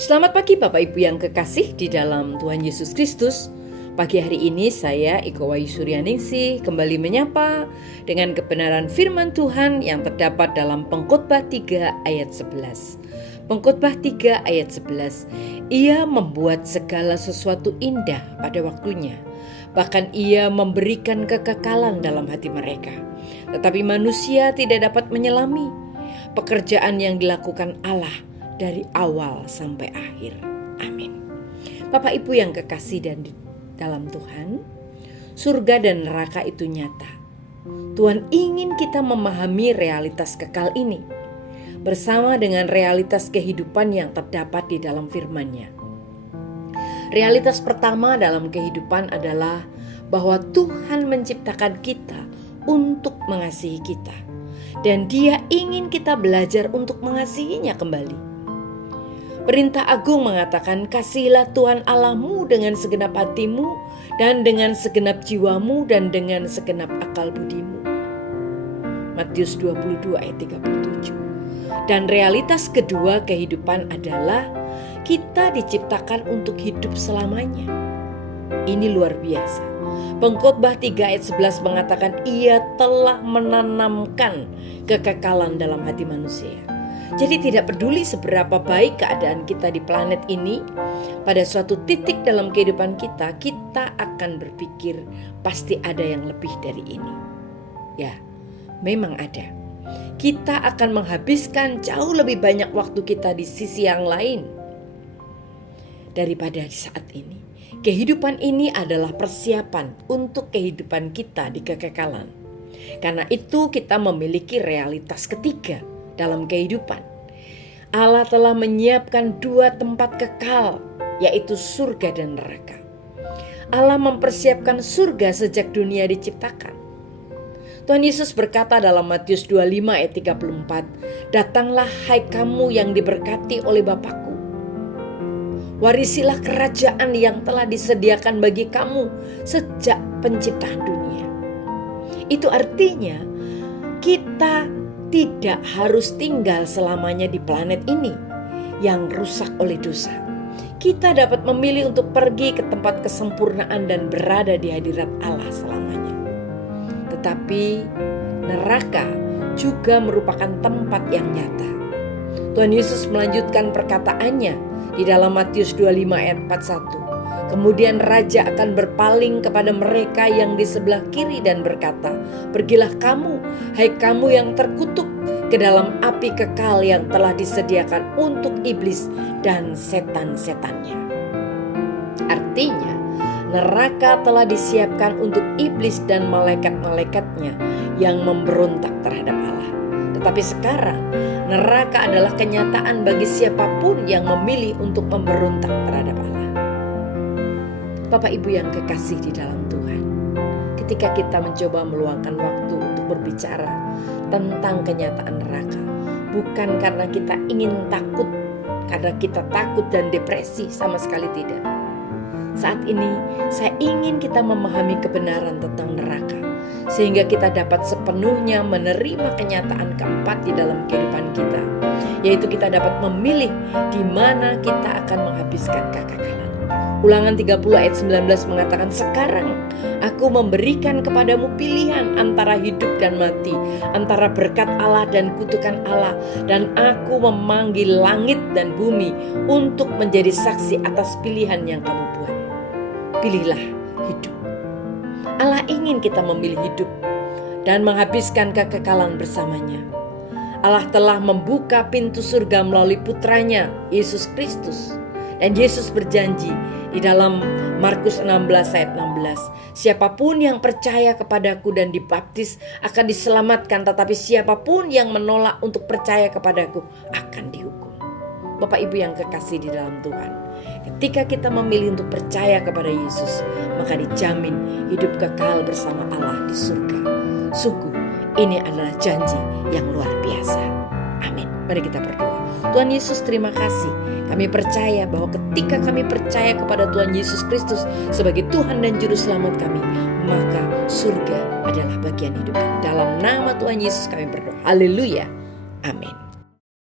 Selamat pagi Bapak Ibu yang kekasih di dalam Tuhan Yesus Kristus. Pagi hari ini saya Iko Wahyu Suryaningsih kembali menyapa dengan kebenaran firman Tuhan yang terdapat dalam Pengkhotbah 3 ayat 11. Pengkhotbah 3 ayat 11. Ia membuat segala sesuatu indah pada waktunya. Bahkan ia memberikan kekekalan dalam hati mereka. Tetapi manusia tidak dapat menyelami pekerjaan yang dilakukan Allah dari awal sampai akhir. Amin. Bapak Ibu yang kekasih dan dalam Tuhan, surga dan neraka itu nyata. Tuhan ingin kita memahami realitas kekal ini bersama dengan realitas kehidupan yang terdapat di dalam firman-Nya. Realitas pertama dalam kehidupan adalah bahwa Tuhan menciptakan kita untuk mengasihi kita, dan Dia ingin kita belajar untuk mengasihinya kembali. Perintah agung mengatakan, kasihilah Tuhan Allahmu dengan segenap hatimu dan dengan segenap jiwamu dan dengan segenap akal budimu. Matius 22 ayat 37. Dan realitas kedua kehidupan adalah kita diciptakan untuk hidup selamanya. Ini luar biasa. Pengkhotbah 3 ayat 11 mengatakan ia telah menanamkan kekekalan dalam hati manusia. Jadi tidak peduli seberapa baik keadaan kita di planet ini, pada suatu titik dalam kehidupan kita, kita akan berpikir pasti ada yang lebih dari ini. Ya, memang ada. Kita akan menghabiskan jauh lebih banyak waktu kita di sisi yang lain daripada di saat ini. Kehidupan ini adalah persiapan untuk kehidupan kita di kekekalan. Karena itu kita memiliki realitas ketiga dalam kehidupan. Allah telah menyiapkan dua tempat kekal, yaitu surga dan neraka. Allah mempersiapkan surga sejak dunia diciptakan. Tuhan Yesus berkata dalam Matius 25 ayat 34, datanglah hai kamu yang diberkati oleh Bapa-Ku. Warisilah kerajaan yang telah disediakan bagi kamu sejak penciptaan dunia. Itu artinya kita tidak harus tinggal selamanya di planet ini yang rusak oleh dosa. Kita dapat memilih untuk pergi ke tempat kesempurnaan dan berada di hadirat Allah selamanya. Tetapi neraka juga merupakan tempat yang nyata. Tuhan Yesus melanjutkan perkataannya di dalam Matius 25 ayat 41. Kemudian raja akan berpaling kepada mereka yang di sebelah kiri dan berkata, pergilah kamu, hai kamu yang terkutuk, ke dalam api kekal yang telah disediakan untuk iblis dan setan-setannya. Artinya, neraka telah disiapkan untuk iblis dan malaikat-malaikatnya yang memberontak terhadap Allah. Tetapi sekarang, neraka adalah kenyataan bagi siapapun yang memilih untuk memberontak terhadap Allah. Bapak Ibu yang kekasih di dalam Tuhan, ketika kita mencoba meluangkan waktu untuk berbicara tentang kenyataan neraka, bukan karena kita ingin takut, karena kita takut dan depresi, sama sekali tidak. Saat ini saya ingin kita memahami kebenaran tentang neraka, sehingga kita dapat sepenuhnya menerima kenyataan keempat di dalam kehidupan kita, yaitu kita dapat memilih di mana kita akan menghabiskan kekekalan. Ulangan 30 ayat 19 mengatakan, sekarang aku memberikan kepadamu pilihan antara hidup dan mati, antara berkat Allah dan kutukan Allah, dan aku memanggil langit dan bumi untuk menjadi saksi atas pilihan yang kamu buat. Pilihlah hidup. Allah ingin kita memilih hidup dan menghabiskan kekekalan bersamanya. Allah telah membuka pintu surga melalui putranya, Yesus Kristus. Dan Yesus berjanji di dalam Markus 16 ayat 16, siapapun yang percaya kepadaku dan dibaptis akan diselamatkan, tetapi siapapun yang menolak untuk percaya kepadaku akan dihukum. Bapak Ibu yang kekasih di dalam Tuhan, ketika kita memilih untuk percaya kepada Yesus, maka dijamin hidup kekal bersama Allah di surga. Sungguh ini adalah janji yang luar biasa. Amin. Mari kita berdoa. Tuhan Yesus, terima kasih. Kami percaya bahwa ketika kami percaya kepada Tuhan Yesus Kristus sebagai Tuhan dan Juru Selamat kami, maka surga adalah bagian hidup kami. Dalam nama Tuhan Yesus kami berdoa. Haleluya. Amin.